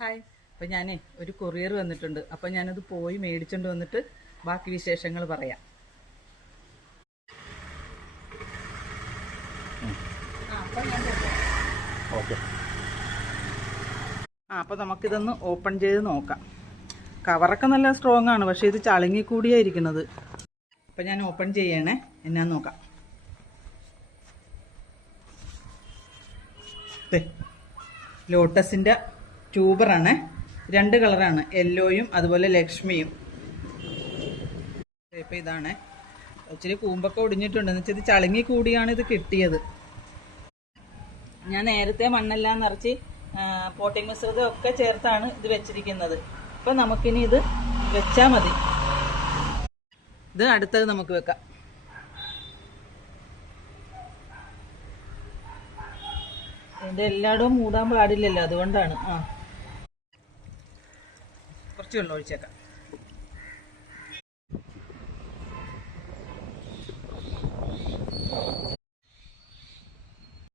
Hi അപ്പം ഞാനേ ഒരു കൊറിയർ വന്നിട്ടുണ്ട്. അപ്പം ഞാനത് പോയി മേടിച്ചോണ്ട് വന്നിട്ട് ബാക്കി വിശേഷങ്ങൾ പറയാം. ഓക്കെ. ആ അപ്പൊ നമുക്കിതൊന്ന് ഓപ്പൺ ചെയ്ത് നോക്കാം. കവറൊക്കെ നല്ല സ്ട്രോങ് ആണ് പക്ഷേ ഇത് ചളുങ്ങി ഇരിക്കുന്നത്. അപ്പം ഞാൻ ഓപ്പൺ ചെയ്യണേ. എന്നാ നോക്കാം. ദേ, ലോട്ടസിന്റെ ട്യൂബറാണ്. രണ്ട് കളറാണ്. യെല്ലോയും അതുപോലെ ലക്ഷ്മിയും. ഇപ്പം ഇതാണ്. ഇച്ചിരി കൂമ്പൊക്കെ ഒടിഞ്ഞിട്ടുണ്ട്. എന്ന് വെച്ചാൽ ഇത് ചളുങ്ങി കൂടിയാണ് ഇത് കിട്ടിയത്. ഞാൻ നേരത്തെ മണ്ണെല്ലാം നിറച്ച് പോട്ടിംഗ് മിശ്രിതം ഒക്കെ ചേർത്താണ് ഇത് വെച്ചിരിക്കുന്നത്. അപ്പം നമുക്കിനി ഇത് വെച്ചാൽ മതി. ഇത് അടുത്തത് നമുക്ക് വെക്കാം. ഇതിന്റെ എല്ലായിടവും മൂടാൻ പാടില്ലല്ലോ അതുകൊണ്ടാണ്. ആ. കുറച്ച് വെള്ളം ഒഴിച്ചേക്കാം